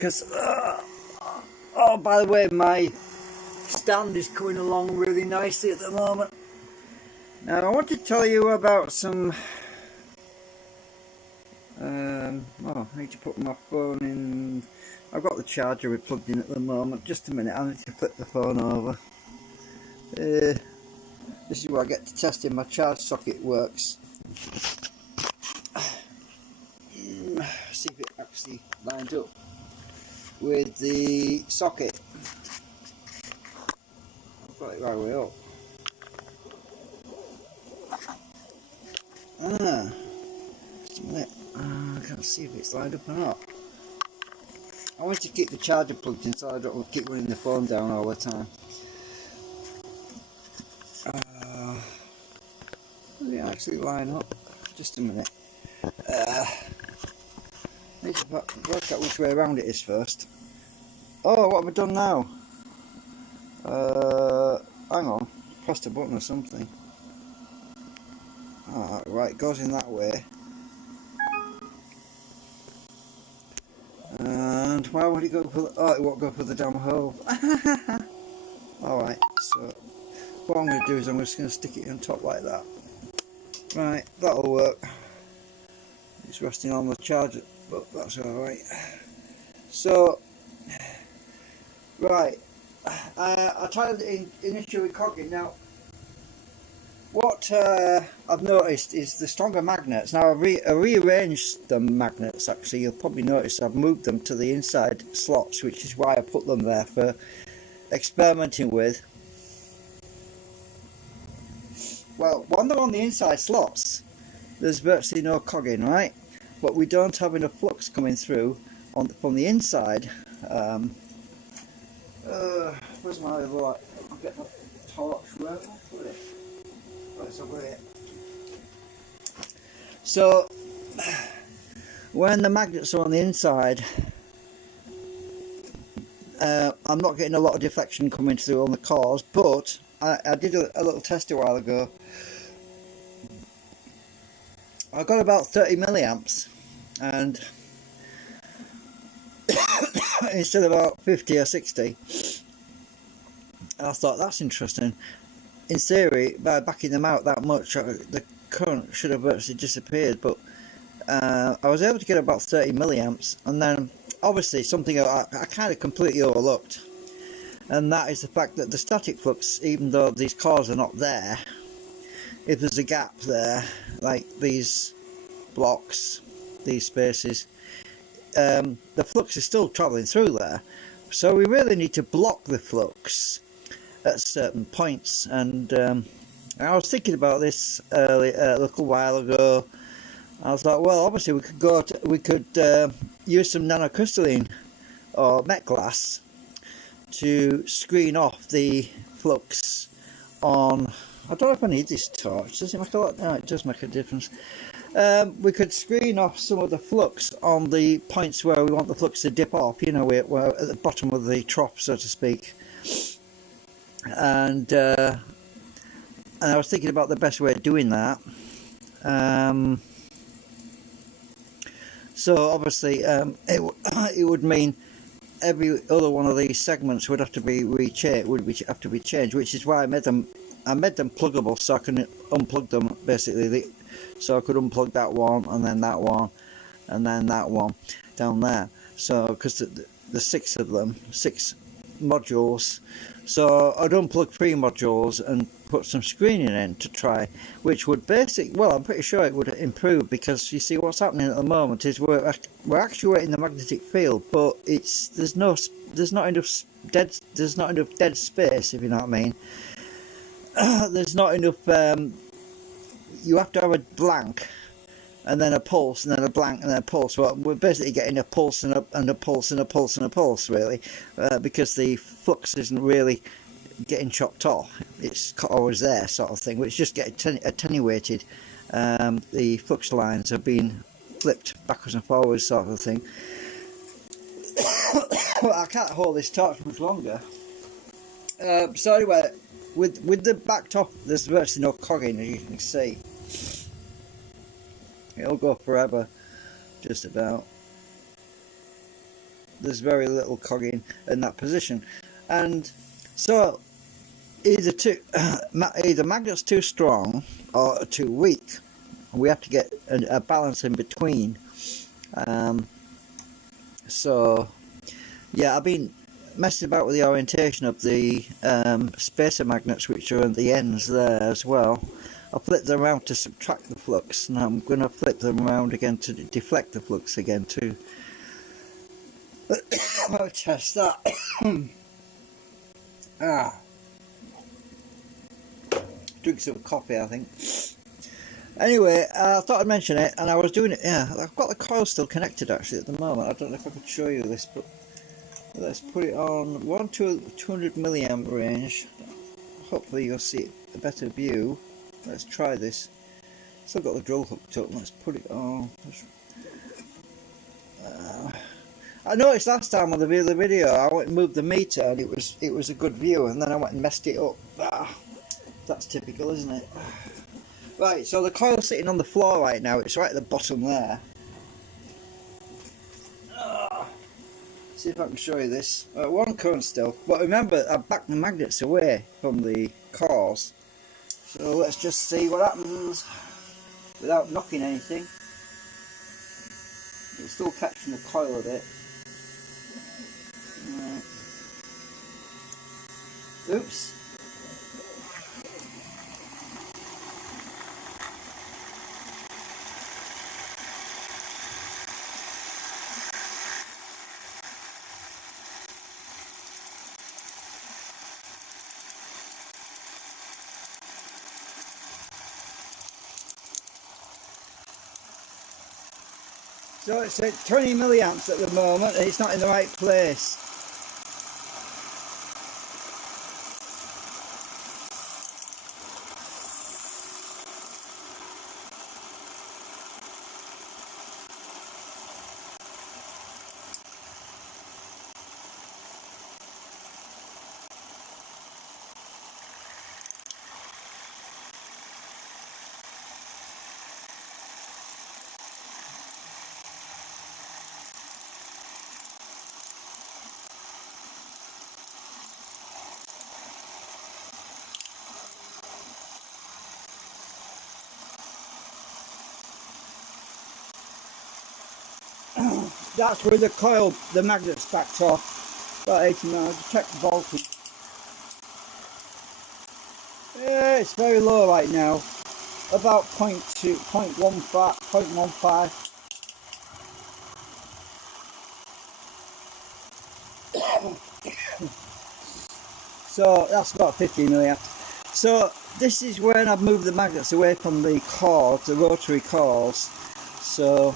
because oh, by the way, my stand is coming along really nicely at the moment. Now I want to tell you about some oh, I need to put my phone in. I've got the charger plugged in at the moment. Just a minute, I need to flip the phone over. This is where I get to test if my charge socket works. See if it actually lines up with the socket. I've got it right way up. Just a minute. I can't see if it's lined up or not. I want to keep the charger plugged in so I don't keep running the phone down all the time. Does it actually line up? Just a minute. Need to work out which way around it is first. Oh, what have I done now? Hang on. Pressed a button or something. Ah, right, it goes in that way. And why would it go for the... Oh, it won't go for the damn hole. Alright, so what I'm going to do is I'm just going to stick it on top like that. Right, that'll work. It's resting on the charger, but that's alright. So, right, I tried initially cogging. Now, what I've noticed is the stronger magnets. Now, I rearranged the magnets actually. You'll probably notice I've moved them to the inside slots, which is why I put them there for experimenting with. Well, when they're on the inside slots, there's virtually no cogging, right? But we don't have enough flux coming through from the inside. Where's my other light? I'll get my torch. Where have I put it? Oh, it's over here. So, when the magnets are on the inside, I'm not getting a lot of deflection coming through on the cores, but I did a little test a while ago. I got about 30 milliamps, and instead of about 50 or 60, I thought that's interesting. In theory, by backing them out that much, the current should have virtually disappeared, but I was able to get about 30 milliamps, and then obviously something I kind of completely overlooked, and that is the fact that the static flux, even though these cores are not there, if there's a gap there, like these blocks, these spaces, the flux is still travelling through there. So we really need to block the flux at certain points. And I was thinking about this a little while ago. I was like, well, obviously we could use some nanocrystalline or met glass to screen off the flux on. I don't know if I need this torch. Does it make a lot? No, it does make a difference. We could screen off some of the flux on the points where we want the flux to dip off. You know, we're at the bottom of the trough, so to speak. And I was thinking about the best way of doing that. So obviously, it would mean every other one of these segments would have to be changed, which is why I made them pluggable, so I can unplug them basically. So I could unplug that one, and then that one, and then that one down there. So because the 6 of them, 6 modules, so I'd unplug 3 modules and put some screening in to try, which would well, I'm pretty sure it would improve, because you see what's happening at the moment is we're actuating the magnetic field, but there's not enough dead space, if you know what I mean. There's not enough. You have to have a blank, and then a pulse, and then a blank, and then a pulse. Well, we're basically getting a pulse and a pulse and a pulse and a pulse, really, because the flux isn't really getting chopped off. It's always there, sort of thing, which just get attenuated. The flux lines have been flipped backwards and forwards, sort of thing. I can't hold this torch much longer. So anyway, with the back top, there's virtually no cogging, as you can see. It'll go forever, just about. there's very little cogging in that position. And so either magnet's too strong or too weak. We have to get a balance in between. So yeah, I've been messing about with the orientation of the spacer magnets, which are at the ends there as well. I'll flip them around to subtract the flux, and I'm going to flip them around again to deflect the flux again too. I'll test that. Drink some coffee, I think. Anyway, I thought I'd mention it, and I was doing it. Yeah, I've got the coil still connected actually at the moment. I don't know if I could show you this, but let's put it on 200 milliamp range. Hopefully you'll see a better view. Let's try this. Still got the drill hooked up. Let's put it on. I noticed last time on the video I went and moved the meter and it was a good view, and then I went and messed it up. That's typical, isn't it? Right, so the coil's sitting on the floor right now. It's right at the bottom there. See if I can show you this. One current still, but remember I've backed the magnets away from the cores. So let's just see what happens without knocking anything. It's still catching the coil a bit. Oops. So it's at 20 milliamps at the moment, and it's not in the right place. That's where the coil, the magnet's backed off. About 80 mils. Check the voltage. Yeah, it's very low right now. About 0.2, 0.15. So that's about 50 milliamps. So this is when I've moved the magnets away from the cores, the rotary cores. So,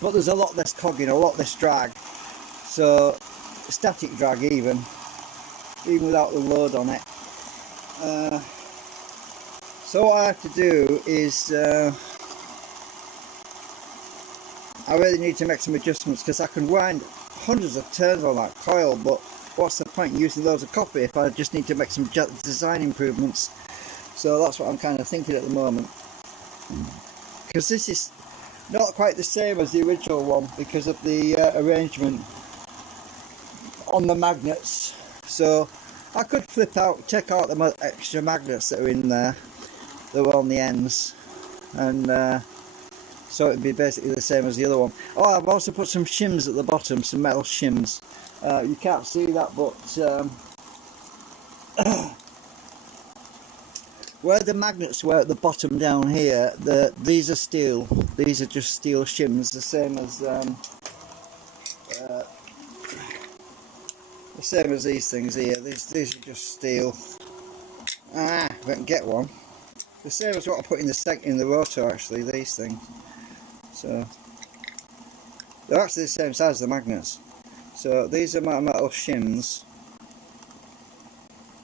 but there's a lot less cogging, a lot less drag. So static drag even without the load on it. So what I have to do is I really need to make some adjustments, because I can wind hundreds of turns on that coil, but what's the point in using loads of copper if I just need to make some design improvements? So that's what I'm kind of thinking at the moment, because this is not quite the same as the original one because of the arrangement on the magnets. So I could take out the extra magnets that are in there that were on the ends, and so it'd be basically the same as the other one. Oh, I've also put some shims at the bottom, some metal shims. You can't see that, but where the magnets were at the bottom down here, these are steel. These are just steel shims, the same as these things here. These are just steel. If I can get one. The same as what I put in the rotor, actually. These things. So they're actually the same size as the magnets. So these are my metal shims.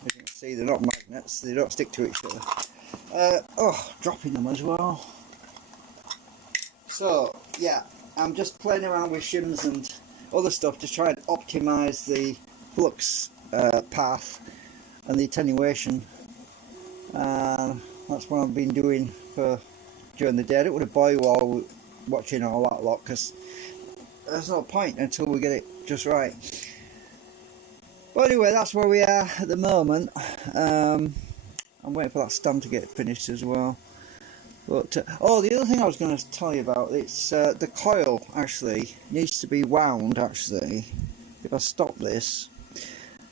As you can see, they're not magnets. They don't stick to each other. Dropping them as well. So yeah, I'm just playing around with shims and other stuff to try and optimize the flux path and the attenuation. That's what I've been doing during the day. I don't want to bore you all watching all that lot, because there's no point until we get it just right. But anyway, that's where we are at the moment. I'm waiting for that stamp to get finished as well. But oh, the other thing I was going to tell you about, it's the coil actually needs to be wound. Actually, if I stop this,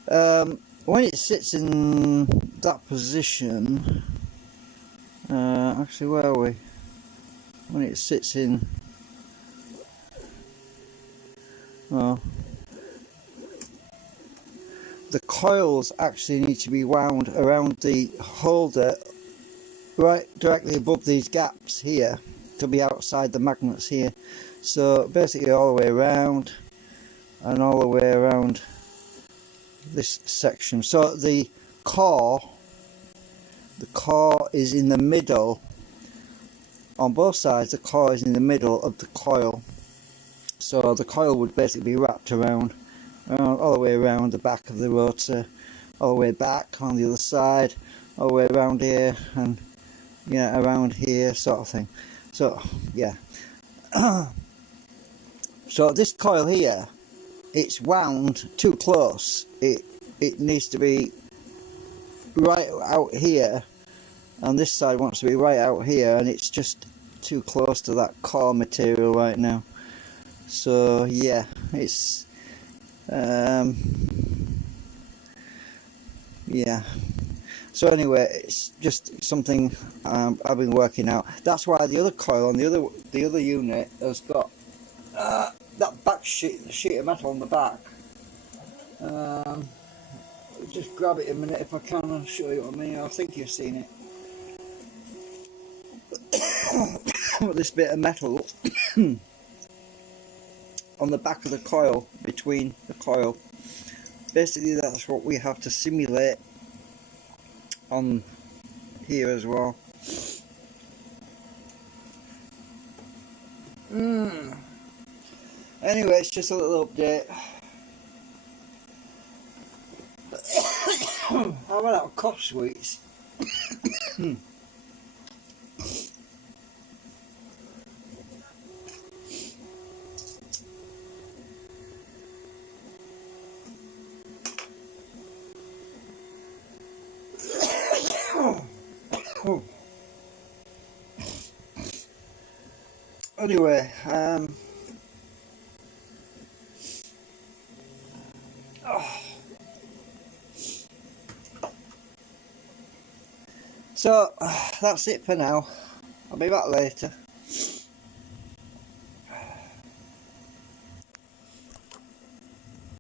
when it sits in that position, actually, where are we? When it sits in, oh, the coils actually need to be wound around the holder, right directly above these gaps here, to be outside the magnets here. So basically all the way around and all the way around this section. So the core is in the middle. On both sides, the core is in the middle of the coil. So the coil would basically be wrapped around all the way around the back of the rotor, all the way back on the other side, all the way around here, and yeah, around here, sort of thing. So yeah. So this coil here, it's wound too close. It needs to be right out here, and this side wants to be right out here, and it's just too close to that core material right now. So yeah, it's yeah. So anyway, it's just something I've been working out. That's why the other coil on the other unit has got that back sheet of metal on the back. Just grab it a minute if I can and show you what I mean. I think you've seen it. This bit of metal on the back of the coil, between the coil. Basically that's what we have to simulate on here as well. Anyway, it's just a little update. I ran out of cough sweets. Anyway, so that's it for now. I'll be back later.